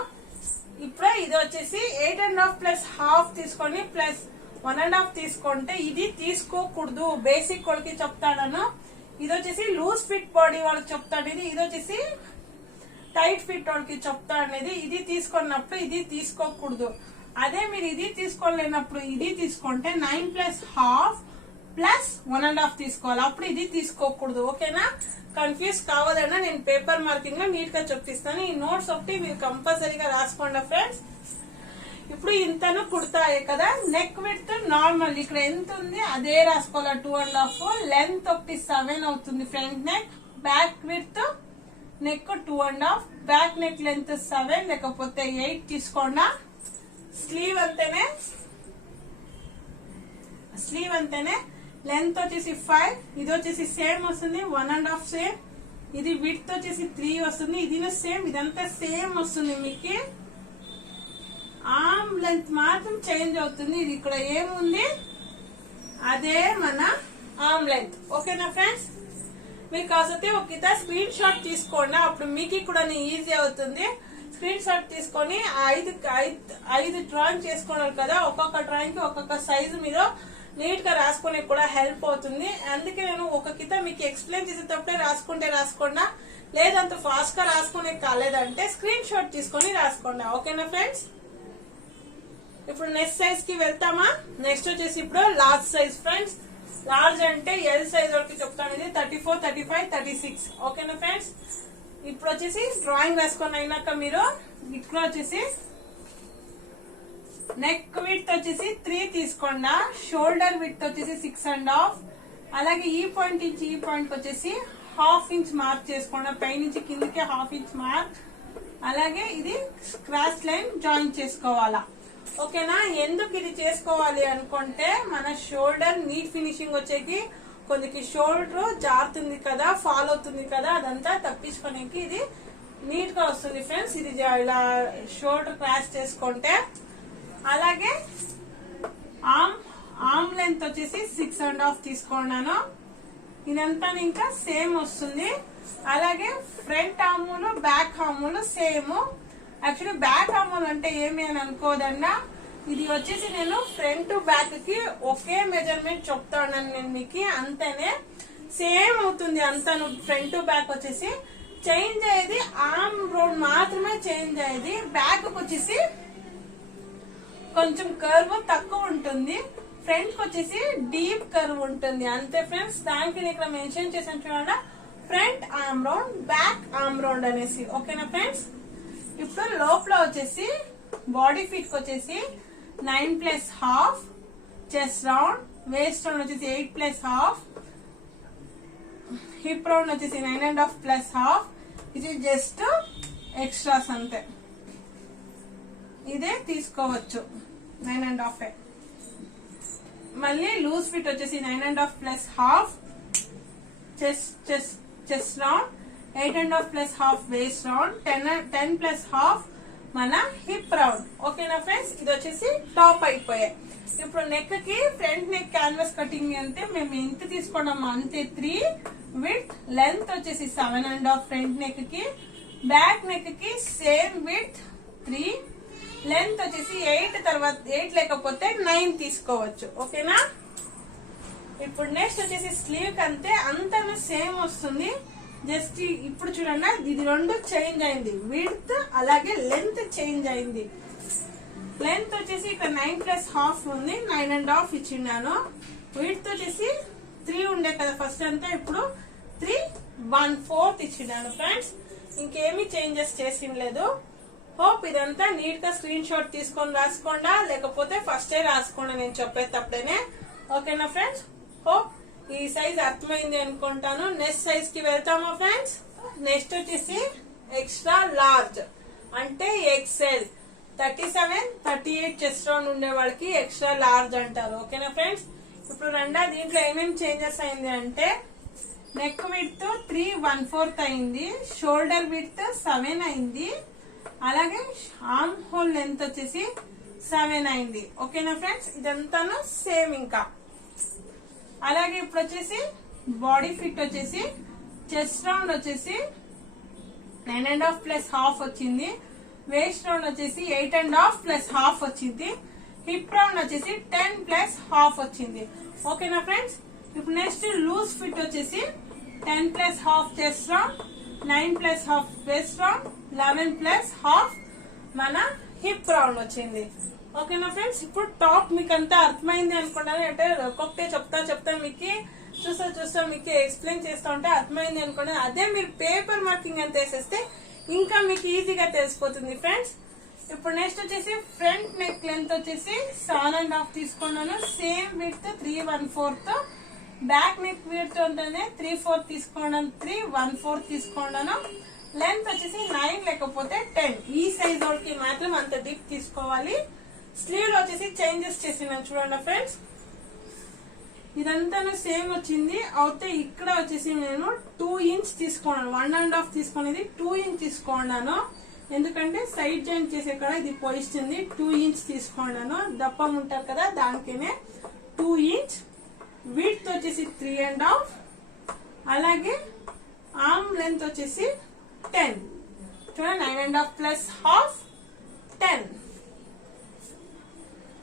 ఇప్పుడు ఇది వచ్చేసి 8.5 ప్లస్ హాఫ్ తీసుకొని ప్లస్ 1.5 తీసుకుంటే ఇది తీసుకోకూడదు. బేసిక్ వాళ్ళకి చెప్తాను. ఇది వచ్చేసి లూజ్ ఫిట్ బాడీ వాళ్ళకి చెప్తాను. ఇది వచ్చేసి టైట్ ఫిట్ వాళ్ళకి చెప్తా అనేది. ఇది తీసుకున్నప్పుడు ఇది తీసుకోకూడదు. అదే మీరు ఇది తీసుకోలేనప్పుడు ఇది తీసుకుంటే 9 ప్లస్ హాఫ్ ప్లస్ 1.5 తీసుకోవాలి. అప్పుడు ఇది తీసుకోకూడదు. ఓకేనా? కన్ఫ్యూజ్ కావాలన్నా నేను పేపర్ మార్కింగ్ లో నీట్ గా చెప్తిస్తాను. ఈ నోట్స్ ఒకటి మీరు కంపల్సరీగా రాసుకోండి ఫ్రెండ్స్. ఇప్పుడు ఇంతను కుడతాయి కదా. నెక్ విడ్త్ నార్మల్ ఇక్కడ ఎంత ఉంది అదే రాసుకోవాలి, 2.5. లెంత్ ఒకటి 7 అవుతుంది front neck. Back width neck 2.5, back neck length 7 లేకపోతే 8 తీసుకోండా. స్లీవ్ అంతేనే లెంత్ వచ్చేసి 5, ఇది వచ్చేసి సేమ్ వస్తుంది 1.5 సేమ్. ఇది విడ్త్ వచ్చేసి 3 వస్తుంది, ఇది సేమ్. ఇదంతా సేమ్ వస్తుంది. మీకు ఆర్మ్ లెంత్ మాత్రం చేంజ్ అవుతుంది. ఇది ఇక్కడ ఏముంది అదే మన ఆర్మ్ లెంత్. ఓకేనా ఫ్రెండ్స్? మీకు కాకపోతే ఒక స్క్రీన్ షాట్ తీసుకోండి, అప్పుడు మీకు కూడా ఈజీ అవుతుంది. స్క్రీన్ షాట్ తీసుకొని 5 డ్రాయింగ్ చేసుకోవాలి కదా. ఒక్కొక్క డ్రాయింగ్ కి ఒక్కొక్క సైజు మీరు నీట్ గా రాసుకునే కూడా హెల్ప్ అవుతుంది. అందుకే నేను ఒక కిత మీకు ఎక్స్ప్లెయిన్ చేసేటప్పుడే రాసుకోండా, లేదంత ఫాస్ట్ గా రాసుకునే కాలేదంటే స్క్రీన్ షాట్ తీసుకొని రాసుకోండి. ఓకేనా ఫ్రెండ్స్? ఇప్పుడు నెక్స్ట్ సైజ్ కి వెళ్తామా. నెక్స్ట్ వచ్చేసి ఇప్పుడు లార్జ్ సైజ్ ఫ్రెండ్స్. లార్జ్ అంటే ఎల్ సైజ్ వరకు చెప్తాను. ఇది 34, 35, 36. ఓకేనా ఫ్రెండ్స్? ఇప్పుడు వచ్చేసి డ్రాయింగ్ రాసుకొని అయినాక మీరు ఇక్కడ వచ్చేసి నెక్ విడ్త్ వచ్చేసి 3 తీసుకోండా. షోల్డర్ విడ్త్ వచ్చేసి 6.5. అలాగే ఈ పాయింట్ నుంచి ఈ పాయింట్ వచ్చేసి 1/2 ఇంచ్ మార్క్ చేసుకోండి. పై నుంచి కిందకి 1/2 ఇంచ్ మార్క్. అలాగే ఇది క్రాస్ లైన్ జాయిన్ చేసుకోవాలా. ఓకేనా? ఎందుకు ఇది చేసుకోవాలి అనుకుంటే మన షోల్డర్ నీట్ ఫినిషింగ్ వచ్చేకి కొందరికి షోల్డర్ జారుతుంది కదా, ఫాల్ అవుతుంది కదా, అదంతా తప్పించుకోనికి ఇది నీట్ గా వస్తుంది ఫ్రెండ్స్. ఇది ఇలా షోల్డర్ క్రాస్ చేసుకుంటే. అలాగే ఆర్మ్ లెంత్ వచ్చేసి 6.5 తీసుకున్నాను. ఇదంతా ఇంకా సేమ్ వస్తుంది. అలాగే ఫ్రంట్ ఆర్ములు బ్యాక్ ఆర్ములు సేమ్. యాక్చువల్లీ బ్యాక్ ఆర్ములు అంటే ఏమి అని అనుకోదన్నా, ఇది వచ్చేసి నేను ఫ్రంట్ బ్యాక్ కి ఒకే మెజర్మెంట్ చెప్తాను నేను మీకు. అంతనే సేమ్ అవుతుంది అంతాను. ఫ్రంట్ బ్యాక్ వచ్చేసి చేంజ్ అయ్యేది ఆర్మ్ రౌండ్ మాత్రమే చేంజ్ అయ్యేది. బ్యాక్ వచ్చేసి కొంచెం కర్వ్ తక్కువ ఉంటుంది, ఫ్రంట్ కి వచ్చేసి డీప్ కర్వ్ ఉంటుంది. అంతే ఫ్రెండ్స్. దానికి నేను ఇక్కడ మెన్షన్ చేసాను చూడండి, front arm round, back arm round అనేసి. ఓకేనా ఫ్రెండ్స్? ఇప్పుడు లోపల వచ్చేసి బాడీ ఫిట్ కి వచ్చేసి 9 plus half chest round, waist round వచ్చేసి 8 ప్లస్ హాఫ్, హిప్ రౌండ్ వచ్చేసి 9.5 ప్లస్ హాఫ్. ఇది జస్ట్ ఎక్స్ట్రాస్ అంతే. ఇదే తీసుకోవచ్చు 9.5. మళ్ళీ లూజ్ ఫిట్ వచ్చేసి 9.5 plus half chest round, 8.5 plus half waist round, 10 plus half మన హిప్ రౌండ్. ఓకేనా ఫ్రెండ్స్? ఇది వచ్చేసి టాప్ అయిపోయాయి. ఇప్పుడు నెక్ కి ఫ్రంట్ నెక్ క్యాన్వాస్ కటింగ్ అంటే మేము ఎంత తీసుకున్నాము అంతే. 3 విడ్త్, లెంత్ వచ్చేసి 7.5 ఫ్రంట్ నెక్ కి. బ్యాక్ నెక్ కి సేమ్ విడ్త్ 3, లెంత్ వచ్చేసి 8, తర్వాత 8 లేకపోతే 9 తీసుకోవచ్చు. ఓకేనా? ఇప్పుడు నెక్స్ట్ వచ్చేసి స్లీవ్ కి అంతా సేమ్ వస్తుంది. జస్ట్ ఇప్పుడు చూడండి, ఇది 2 చేంజ్ అయింది. విడ్త్ అలాగే లెంత్ చేంజ్ అయింది. లెంత్ వచ్చేసి ఇక్కడ 9 ప్లస్ హాఫ్ ఉంది, 9.5 ఇచ్చిన్నాను. విడ్త్ వచ్చేసి 3 ఉండే కదా ఫస్ట్ అంతా, ఇప్పుడు 3/4 ఇచ్చిన్నాను ఫ్రెండ్స్. ఇంకేమీ చేంజెస్ చేసినలేదు. హోప్ ఇదంతా నీట్ గా స్క్రీన్ షాట్ తీసుకొని రాసుకోండా, లేకపోతే ఫస్టే రాసుకోండి నేను చెప్పేటప్పుడేనే. ఓకేనా ఫ్రెండ్స్? హోప్ ఈ సైజ్ అర్థమైంది అనుకుంటాను. నెక్స్ట్ సైజ్ కి వెళ్తామా ఫ్రెండ్స్. నెక్స్ట్ వచ్చేసి ఎక్స్ట్రా లార్జ్ అంటే ఎక్సెల్. 37, 38 చెస్ట్ రౌండ్ ఉండే వాళ్ళకి ఎక్స్ట్రా లార్జ్ అంటారు. ఓకేనా ఫ్రెండ్స్. ఇప్పుడు దీంట్లో ఏమేమి చేంజెస్ అయింది అంటే నెక్ విడ్త్ 3/1/4 అయింది, షోల్డర్ విడ్త్ 7 అయింది, అలాగే ఆర్మ్ హోల్ లెంత్ వచ్చేసి 7 అయింది. ఓకేనా ఫ్రెండ్స్. ఇదంతాను సేమ్. ఇంకా అలాగే ఇప్పుడు వచ్చేసి బాడీ ఫిట్ వచ్చేసి చెస్ట్ రౌండ్ వచ్చేసి 9.5 ప్లస్ హాఫ్ వచ్చింది, వేస్ట్ రౌండ్ వచ్చేసి 8.5 ప్లస్ హాఫ్ వచ్చింది, హిప్ రౌండ్ వచ్చేసి 10 ప్లస్ హాఫ్ వచ్చింది. ఓకేనా ఫ్రెండ్స్. ఇప్పుడు నెక్స్ట్ లూజ్ ఫిట్ వచ్చేసి 10 plus half chest round, 9 plus half waist round, 11 plus half మన హిప్ రౌండ్ వచ్చింది. ఓకేనా ఫ్రెండ్స్. ఇప్పుడు టాప్ మీకు అంతా అర్థమైంది అనుకుంటాను. అంటే ఒక్కొక్కటే చెప్తా మీకు చూస్తా మీకు ఎక్స్ప్లెయిన్ చేస్తా ఉంటే అర్థమైంది అనుకుంటాను. అదే మీరు పేపర్ మార్కింగ్ అని వేసేస్తే ఇంకా మీకు ఈజీగా తెలిసిపోతుంది ఫ్రెండ్స్. ఇప్పుడు నెక్స్ట్ వచ్చేసి ఫ్రంట్ నెక్ లెంత్ వచ్చేసి 7.5 తీసుకున్నాను, same width 3/1/4. Back neck width ఉంటుంది 3/4 తీసుకున్నాను, 3/1/4 తీసుకున్నాను. లెంత్ వచ్చేసి 9 లేకపోతే 10. ఈ సైజ్ వాళ్ళకి మాత్రం అంత డిప్ తీసుకోవాలి. స్లీవ్ లో వచ్చేసి చేంజెస్ చేసినాను చూడండి ఫ్రెండ్స్. ఇదంతా సేమ్ వచ్చింది. అయితే ఇక్కడ వచ్చేసి నేను 2 ఇంచ్ తీసుకున్నాను, 1.5 తీసుకునేది 2 ఇంచ్ తీసుకున్నాను. ఎందుకంటే సైడ్ జాయింట్ చేసే కాడ ఇది పొజిస్తుంది. 2 ఇంచ్ తీసుకున్నాను. దప్పం ఉంటారు కదా దానికేనే 2 ఇంచ్. విడ్త్ వచ్చేసి 3.5, అలాగే ఆర్మ్ లెంత్ వచ్చేసి 10. చూడండి 9.5 ప్లస్ హాఫ్ 10.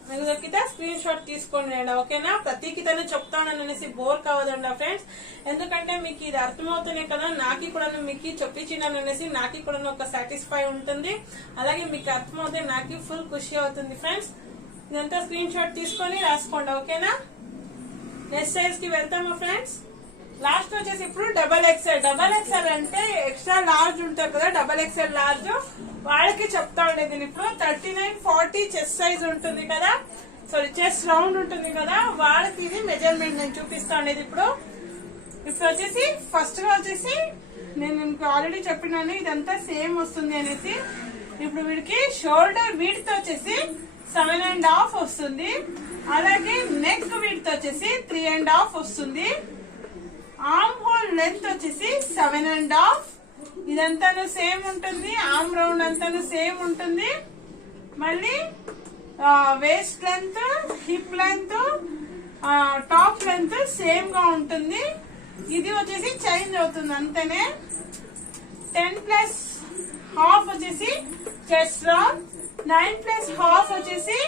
మీకు దొరికితే స్క్రీన్ షాట్ తీసుకోండి. ఓకేనా. ప్రతికి తను చెప్తాను అనేసి బోర్ కావదండి ఫ్రెండ్స్. ఎందుకంటే మీకు ఇది అర్థమవుతూనే కదా నాకు కూడా మీకు చెప్పించినాను అనేసి నాకు కూడా ఒక సాటిస్ఫై ఉంటుంది. అలాగే మీకు అర్థమవుతే నాకు ఫుల్ ఖుషి అవుతుంది ఫ్రెండ్స్. ఇదంతా స్క్రీన్ షాట్ తీసుకొని రాసుకోండి. ఓకేనా. నెక్స్ట్ సైజ్ కి వెళ్తామా ఫ్రెండ్స్. లాస్ట్ వచ్చేసి ఇప్పుడు డబల్ ఎక్స్ఎల్. డబల్ ఎక్స్ఎల్ అంటే ఎక్స్ట్రా లార్జ్ ఉంటారు కదా, డబల్ ఎక్స్ఎల్ లార్జ్ వాళ్ళకి చెప్తా ఉండేది. ఇప్పుడు 39-40 చెస్ట్ సైజ్ ఉంటుంది కదా, సారీ చెస్ట్ రౌండ్ ఉంటుంది కదా, వాళ్ళకి ఇది మెజర్మెంట్ నేను చూపిస్తా ఉండేది. ఇప్పుడు వచ్చేసి ఫస్ట్ గా వచ్చేసి నేను ఆల్రెడీ చెప్పినాను ఇదంతా సేమ్ వస్తుంది అనేసి. ఇప్పుడు వీడికి షోల్డర్ విడ్త్ వచ్చేసి 7.5 వస్తుంది, అలాగే నెక్ విడ్త్ వచ్చేసి 3.5 వస్తుంది, ఆర్మ్ హోల్ లెంత్ వచ్చేసి 7.5. ఇదంతాను సేమ్ ఉంటుంది. ఆర్మ్ రౌండ్ అంతాను సేమ్ ఉంటుంది. మళ్ళీ waste length, hip length, top length same గా ఉంటుంది. ఇది వచ్చేసి చేంజ్ అవుతుంది అంతేనే. 10 ప్లస్ హాఫ్ వచ్చేసి చెస్ట్ రౌండ్, 9 ప్లస్ హాఫ్ వచ్చేసి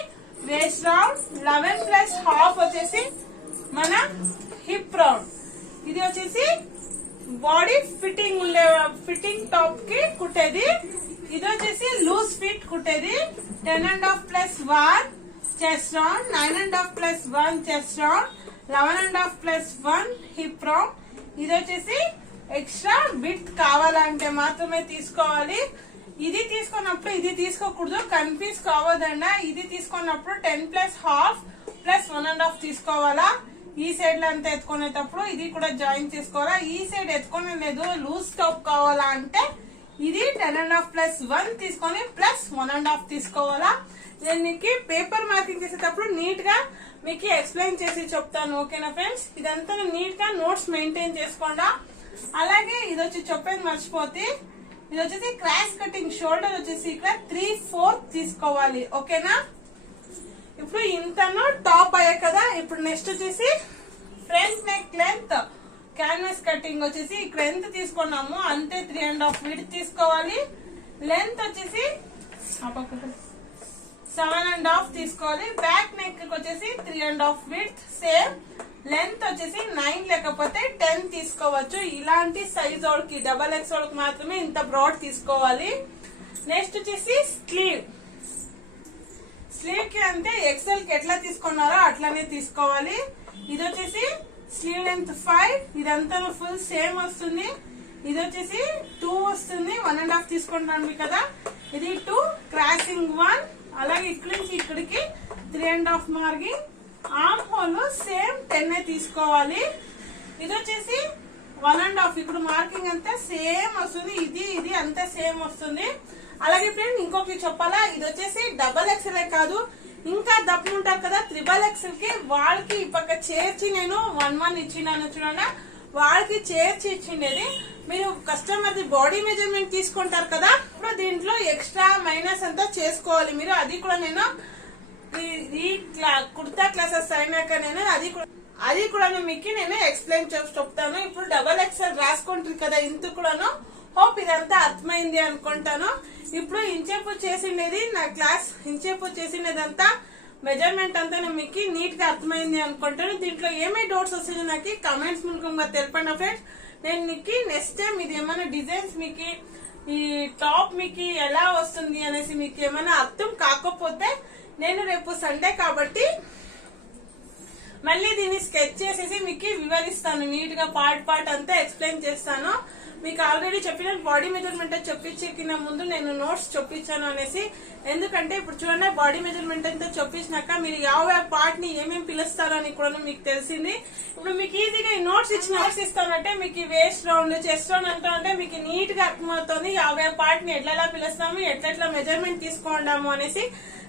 వేస్ట్ రౌండ్, 11 ప్లస్ హాఫ్ వచ్చేసి మన హిప్ రౌండ్. ఇది వచ్చేసి బాడీ ఫిట్టింగ్ టాప్ కి కుట్టేది. ఇది వచ్చేసి లూజ్ ఫిట్ కుట్టేది. 10.5 plus 1 chest round, 9.5 plus 1 chest round, 11.5 plus 1 hip round. ఇది వచ్చేసి ఎక్స్ట్రా విడ్త్ కావాలంటే మాత్రమే తీసుకోవాలి. ఇది తీసుకున్నప్పుడు ఇది తీసుకోకూడదు, కన్ఫ్యూజ్ కావద్దండి. ఇది తీసుకున్నప్పుడు 10 ప్లస్ హాఫ్ ప్లస్ 1.5 తీసుకోవాలా. ఈ సైడ్ లో అంతా ఎత్తుకునేటప్పుడు ఇది కూడా జాయిన్ చేసుకోవాలా. ఈ సైడ్ ఎత్తుకునే లేదు, లూజ్ టాప్ కావాలా అంటే ఇది 10.5 ప్లస్ 1 తీసుకొని ప్లస్ 1.5 తీసుకోవాలా. నేను మీకు పేపర్ మార్కింగ్ చేసేటప్పుడు నీట్ గా మీకు ఎక్స్ప్లెయిన్ చేసి చెప్తాను. ఓకేనా ఫ్రెండ్స్. ఇదంతా నీట్ గా నోట్స్ మెయింటైన్ చేసుకోండా. అలాగే ఇది వచ్చి చెప్పేది మర్చిపోతే, ఇది వచ్చేసి క్రాస్ కటింగ్ షోల్డర్ వచ్చేసి ఇక్కడ 3/4 తీసుకోవాలి. ఓకేనా. ఇప్పుడు ఇంతను టాప్ అయ్యా కదా. ఇప్పుడు నెక్స్ట్ వచ్చేసి front neck length canvas cutting వచ్చేసి ఇక్కడ ఎంత తీసుకున్నాము అంతే 3.5 విడ్త్ తీసుకోవాలి. లెంత్ వచ్చేసి 7.5 తీసుకోవాలి. బ్యాక్ నెక్ వచ్చేసి 3.5 విడ్త్ సేమ్. లెంత్ వచ్చేసి 9 లేకపోతే 10 తీసుకోవచ్చు. ఇలాంటి సైజ్ వాళ్ళకి డబల్ ఎక్స్ వాళ్ళకి మాత్రమే ఇంత బ్రాడ్ తీసుకోవాలి. నెక్స్ట్ వచ్చేసి స్లీవ్ కి అంటే ఎక్సెల్ కి ఎట్లా తీసుకున్నారో అట్లానే తీసుకోవాలి. ఇది వచ్చేసి స్లీవ్ లెంత్ 5, ఇదంతా ఫుల్ సేమ్ వస్తుంది. ఇది వచ్చేసి 2 వస్తుంది, 1.5 తీసుకుంటాను కదా. ఇది 2 క్రాసింగ్ 1, అలాగే ఇక్కడి నుంచి ఇక్కడికి 3.5 మార్కింగ్. ఆర్మ్ హోల్ సేమ్ 10 తీసుకోవాలి. ఇది వచ్చేసి 1.5. ఇప్పుడు మార్కింగ్ అంతా సేమ్ వస్తుంది, ఇది ఇది అంతా సేమ్ వస్తుంది. అలాగే ఫ్రెండ్ ఇంకొకటి చెప్పాలా, ఇది వచ్చేసి XXL కాదు, ఇంకా దప్పులు ఉంటారు కదా XXL కి, వాళ్ళకి ఈ పక్క చేర్చి నేను 1 ఇచ్చినాను చూడండి, వాళ్ళకి చేర్చి ఇచ్చిండేది. మీరు కస్టమర్ ది బాడీ మెజర్మెంట్ తీసుకుంటారు కదా, ఇప్పుడు దీంట్లో ఎక్స్ట్రా మైనస్ అంతా చేసుకోవాలి మీరు. అది కూడా నేను ఈ కుర్తా క్లాసెస్ అయినాక నేను అది కూడా మీకు నేను ఎక్స్ప్లెయిన్ చేసి చెప్తాను. ఇప్పుడు XXL రాసుకుంటారు కదా ఇంత కూడాను. హోప్ ఇదంతా అర్థమైంది అనుకుంటాను. ఇప్పుడు ఇంచేపు చేసిండేది నా క్లాస్, ఇంచేపు చేసిండేదంతా మెజర్మెంట్ అంతా మీకు నీట్ గా అర్థమైంది అనుకుంటాను. దీంట్లో ఏమేమి డౌట్స్ వస్తాయో నాకు కమెంట్స్ మూలంగా తెలపండి ఫ్రెండ్స్. నేను మీకు నెక్స్ట్ టైం ఇది ఏమైనా డిజైన్స్ మీకు ఈ టాప్ మీకు ఎలా వస్తుంది అనేసి మీకు ఏమైనా అర్థం కాకపోతే నేను రేపు సండే కాబట్టి మళ్ళీ దీన్ని స్కెచ్ చేసేసి మీకు వివరిస్తాను, నీట్ గా పార్ట్ అంతా ఎక్స్ప్లెయిన్ చేస్తాను. మీకు ఆల్రెడీ చెప్పిన బాడీ మెజర్మెంట్ చెప్పించిన ముందు నేను నోట్స్ చూపించాను అనేసి. ఎందుకంటే ఇప్పుడు చూడండి బాడీ మెజర్మెంట్ అంతా చూపించినాక మీరు పార్ట్ ని ఏమేమి పిలుస్తారో అని కూడా మీకు తెలిసింది. ఇప్పుడు మీకు ఈజీగా ఈ నోట్స్ ఇస్తానంటే మీకు వేస్ట్ రౌండ్ చెస్ట్ రౌండ్ అంటూ ఉంటే మీకు నీట్ గా అర్థమవుతుంది పార్ట్ ని ఎట్లా పిలుస్తాము, ఎట్లా మెజర్మెంట్ తీసుకుంటాము అనేసి.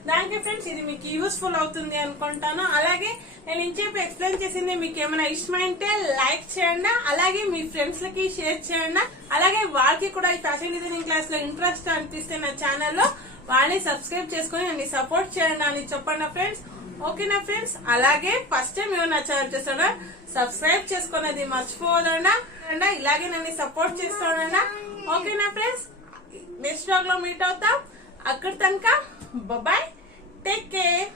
దానికి ఫ్రెండ్స్ ఇది మీకు యూస్ఫుల్ అవుతుంది అనుకుంటాను. అలాగే నేను ఇంచేపు ఎక్స్ప్లెయిన్ చేసింది మీకు ఏమైనా ఇష్టమైతే లైక్ చేయండి, అలాగే మీ ఫ్రెండ్స్ లకి షేర్ చేయండి. అలాగే వాళ్ళకి కూడా ఈ ఫ్యాషన్ డిజైనింగ్ క్లాస్ లో ఇంట్రెస్ట్ అనిపిస్తే నా ఛానల్లో వాళ్ళని సబ్స్క్రైబ్ చేసుకుని నన్ను సపోర్ట్ చేయండి అని చెప్పండి ఫ్రెండ్స్. ఓకేనా ఫ్రెండ్స్? అలాగే ఫస్ట్ టైం ఎవరు నా ఛానల్ చేస్తాడో సబ్స్క్రైబ్ చేసుకున్నది మర్చిపోదండి. ఇలాగే నన్ను సపోర్ట్ చేసుకోండి. ఓకేనా ఫ్రెండ్స్? నెక్స్ట్ వ్లాగ్ లో మీట్ అవుతాం. అక్కడ తనక బాయ్, టేక్ కేర్.